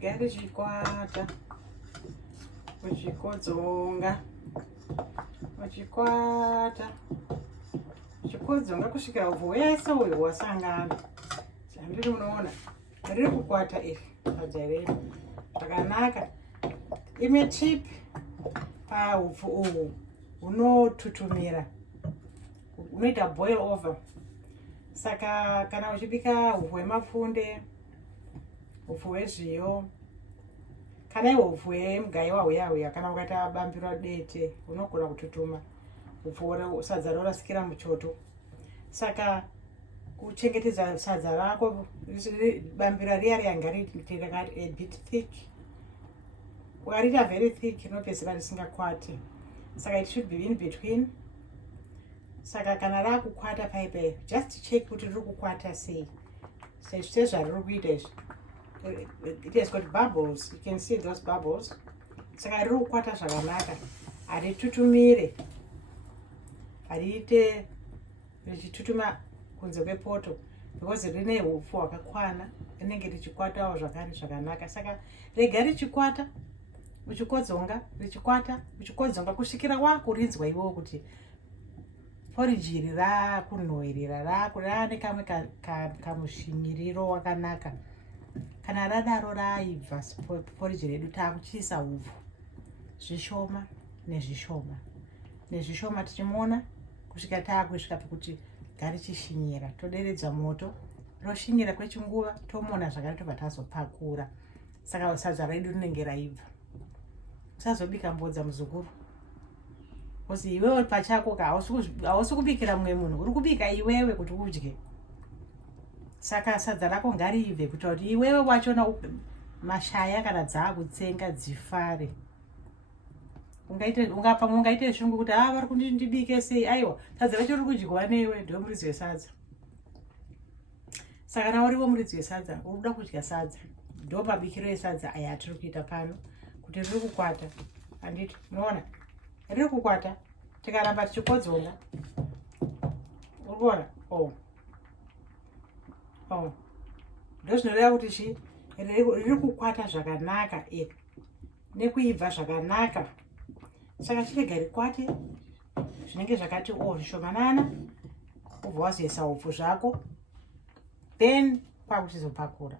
rega richikwata, uchikodzonga, uchikwata, uchikodzonga kusvikira uvhu wese uyu hwasangana. Handiri unoona riri kukwata iri sadza riri zvakanaka. Imwe tip paupfu uhwu hunotutumira, hunoita boil over. Saka kana uchibika hupfu hwemapfunde, hupfu hwezviyo, kana hupfu hwemugayiwa huya kana ukaita bambiro dete hunogona kututuma hupfu sadza rorasikira muchoto. Saka kuchengetedza sadza rako, bambira riya rianga riite a bit thick. Ukarita very thick rinopedzisira risingakwati. Saka it should be in between. Saka kana rakukwata paipai, just check kuti riri kukwata sei. Sezvariri kuita izvi, it has got bubbles, you can see those bubbles. Saka riri kukwata zvakanaka, haritutumire, hariite richitutuma kunze kwepoto, because rine hupfu hwakakwana, rinenge richikwatawo zvakare zvakanaka. Saka rega richikwata, uchikodzonga, richikwata, uchikodzonga kusvikira wakurinzwa iwewo kuti porridge iri rakunhohwerera, raane kamwe kamushinyiriro wakanaka. Kana radaro raibva porridge redu, taakuchiisa hupfu zvishoma nezvishoma nezvishoma, tichimona kusvika taakusvika pekuti garichishinyira. Toderedza moto, roshinyira kwechinguva, tomona zvakare tobva tazopakura. Saka sadza redu rinenge raibva. Usazobika mbodza muzukuru, kozi iwewe pachako hausi kubikira mumwe munhu, uri kubika iwewe kuti udye. Saka sadza rako ngariibve kuita kuti iwewe wachona mashaya kana dzaakutsenga dzifare. Ungaite shungu kuti vari kundibike sei, aiwa sadza racho riri kudyiwa newe, ndiwe muridzi wesadza. Saka kana uriwo muridzi wesadza, uri kuda kudya sadza, ndo mabikiro esadza aya atiri kuita pano, kuti riri kukwata. Handiti unoona riri kukwata, tikaramba tichikodzonga, uri kuona ndo zvinoreva kuti chi riri kukwata zvakanaka iri nekuibva zvakanaka. Saka chirega rikwate zvinenge zvakati zvishomanana, ubva wazoisa hupfu zvako, then kwakuchizopakura.